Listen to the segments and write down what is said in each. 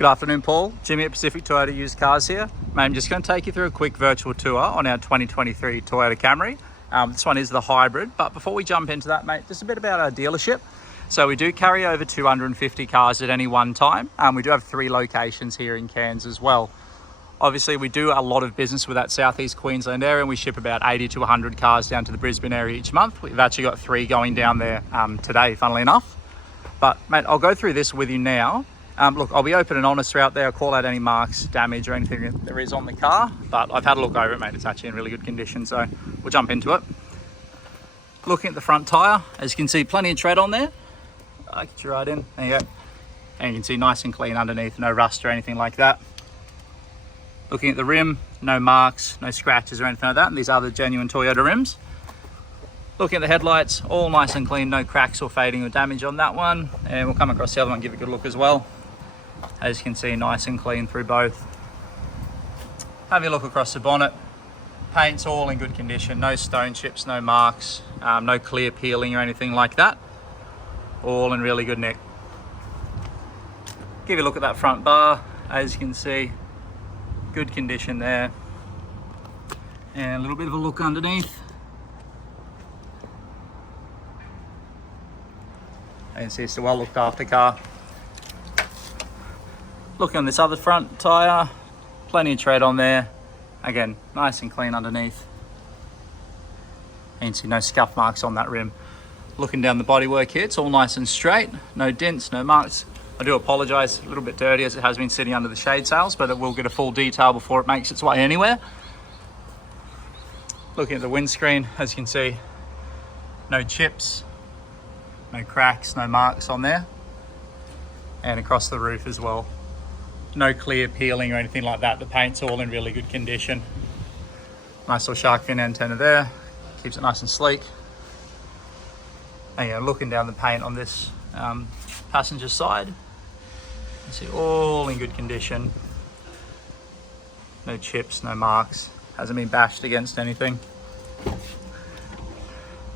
Good afternoon, Paul. Jimmy at Pacific Toyota Used Cars here. Mate, I'm just going to take you through a quick virtual tour on our 2023 Toyota Camry. This one is the hybrid, but before we jump into that, mate, just a bit about our dealership. So we do carry over 250 cars at any one time. We do have 3 locations here in Cairns as well. Obviously, we do a lot of business with that southeast Queensland area, and we ship about 80 to 100 cars down to the Brisbane area each month. We've actually got 3 going down there today, funnily enough. But mate, I'll go through this with you now. Look, I'll be open and honest throughout there. I'll call out any marks, damage or anything that there is on the car, but I've had a look over it, mate. It's actually in really good condition, so we'll jump into it. Looking at the front tyre, as you can see, plenty of tread on there. I'll get you right in, there you go. And you can see nice and clean underneath, no rust or anything like that. Looking at the rim, no marks, no scratches or anything like that, and these are the genuine Toyota rims. Looking at the headlights, all nice and clean, no cracks or fading or damage on that one. And we'll come across the other one, give it a good look as well. As you can see, nice and clean through both. Have a look across the bonnet. Paint's all in good condition, no stone chips, no marks, no clear peeling or anything like that. All in really good nick. Give you a look at that front bar. As you can see, good condition there. And a little bit of a look underneath. And you see it's a well looked after car. Look on this other front tyre, plenty of tread on there. Again, nice and clean underneath. And you can see no scuff marks on that rim. Looking down the bodywork here, it's all nice and straight. No dents, no marks. I do apologise, a little bit dirty as it has been sitting under the shade sails, but it will get a full detail before it makes its way anywhere. Looking at the windscreen, as you can see, no chips, no cracks, no marks on there. And across the roof as well. No clear peeling or anything like that. The paint's all in really good condition. Nice little shark fin antenna there. Keeps it nice and sleek. And yeah, looking down the paint on this passenger side, you see all in good condition. No chips, no marks. Hasn't been bashed against anything.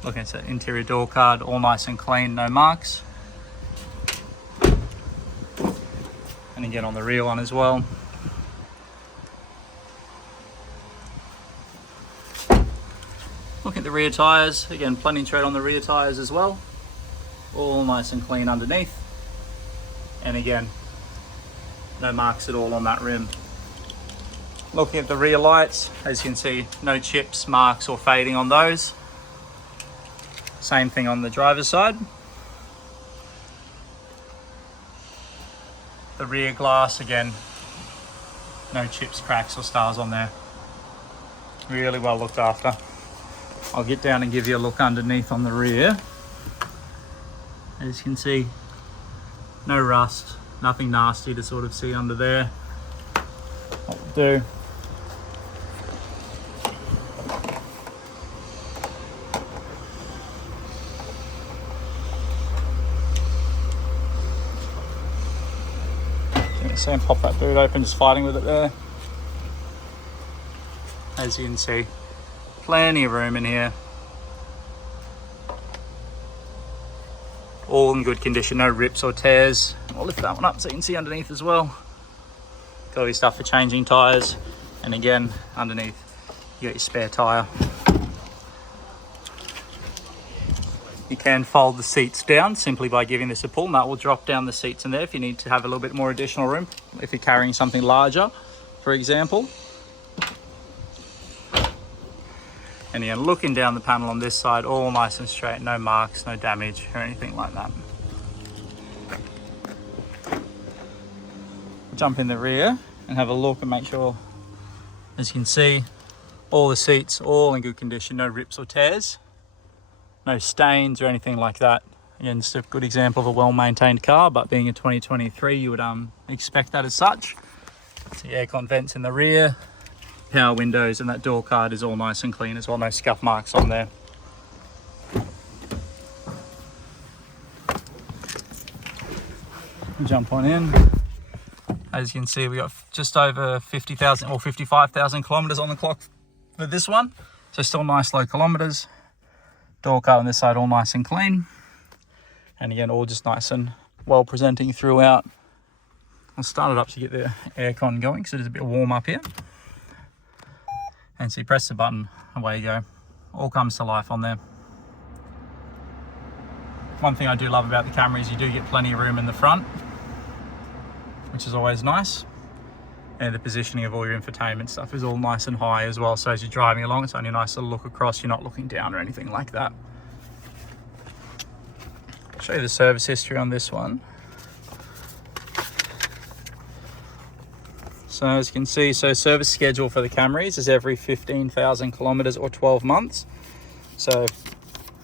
Looking at the interior door card, all nice and clean, no marks. And again on the rear one as well. Looking at the rear tyres, again plenty of tread on the rear tyres as well. All nice and clean underneath. And again, no marks at all on that rim. Looking at the rear lights, as you can see, no chips, marks or fading on those. Same thing on the driver's side. The rear glass, again, no chips, cracks or stars on there. Really well looked after. I'll get down and give you a look underneath on the rear. As you can see, no rust, nothing nasty to sort of see under there. What we'll do, see and pop that boot open, just fighting with it there. As you can see, plenty of room in here. All in good condition, no rips or tears. I'll lift that one up so you can see underneath as well. Got all your stuff for changing tyres. And again, underneath, you got your spare tyre. You can fold the seats down simply by giving this a pull, and that will drop down the seats in there if you need to have a little bit more additional room, if you're carrying something larger, for example. And again, looking down the panel on this side, all nice and straight, no marks, no damage or anything like that. Jump in the rear and have a look and make sure, as you can see, all the seats all in good condition, no rips or tears. No stains or anything like that. Again, just a good example of a well-maintained car, but being a 2023, you would expect that as such. So aircon vents in the rear, power windows, and that door card is all nice and clean as well. No scuff marks on there. Jump on in. As you can see, we got just over 50,000 or 55,000 kilometers on the clock for this one. So still nice low kilometers. Door card on this side, all nice and clean. And again, all just nice and well presenting throughout. I'll start it up to get the aircon going because it is a bit warm up here. And so you press the button, away you go. All comes to life on there. One thing I do love about the Camry is you do get plenty of room in the front, which is always nice. And the positioning of all your infotainment stuff is all nice and high as well. So as you're driving along, it's only a nice little look across. You're not looking down or anything like that. I'll show you the service history on this one. So as you can see, service schedule for the Camrys is every 15,000 kilometers or 12 months. So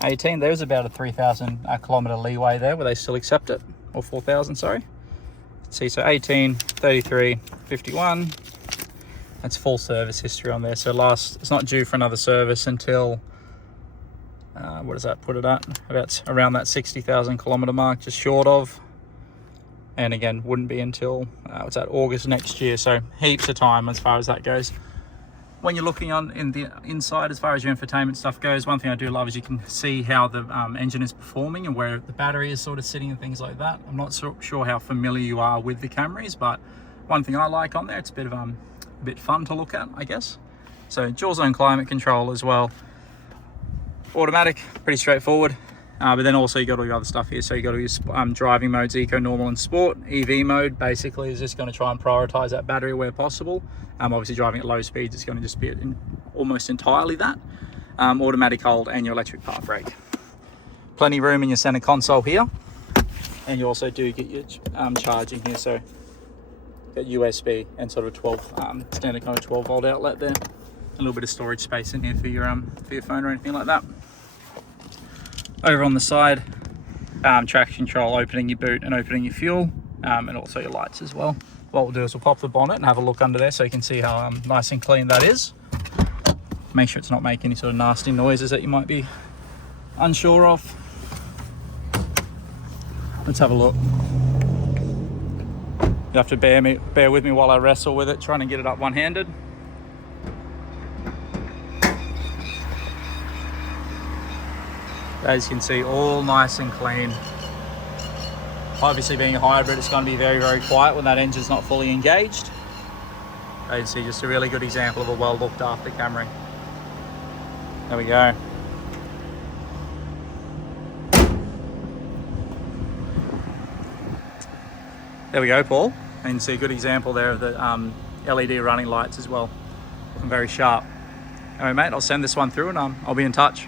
18, there's about a 3,000 kilometer leeway there where they still accept it, or 4,000, sorry. See, so 18, 33, 51, that's full service history on there. So it's not due for another service until, what does that put it at? About around that 60,000 kilometer mark, just short of. And again, wouldn't be until, what's that, August next year. So heaps of time as far as that goes. When you're looking in the inside, as far as your infotainment stuff goes, one thing I do love is you can see how the engine is performing and where the battery is sort of sitting and things like that. I'm not sure how familiar you are with the Camrys, but one thing I like on there, it's a bit fun to look at, I guess. So dual zone climate control as well. Automatic, pretty straightforward. But then also you got all your other stuff here. So you got all your driving modes, eco, normal and sport. EV mode basically is just going to try and prioritize that battery where possible. Obviously driving at low speeds, it's going to just be almost entirely that. Automatic hold and your electric park brake. Plenty of room in your center console here. And you also do get your charging here. So got USB and sort of 12, standard kind of 12 volt outlet there. A little bit of storage space in here for your phone or anything like that. Over on the side, traction control, opening your boot and opening your fuel, and also your lights as well. What we'll do is we'll pop the bonnet and have a look under there so you can see how nice and clean that is. Make sure it's not making any sort of nasty noises that you might be unsure of. Let's have a look. You have to bear with me while I wrestle with it, trying to get it up one-handed. As you can see, all nice and clean. Obviously being a hybrid, it's going to be very, very quiet when that engine's not fully engaged. As you can see, just a really good example of a well looked after Camry. There we go. There we go, Paul. And you can see a good example there of the LED running lights as well. Looking very sharp. All right, mate, I'll send this one through and I'll be in touch.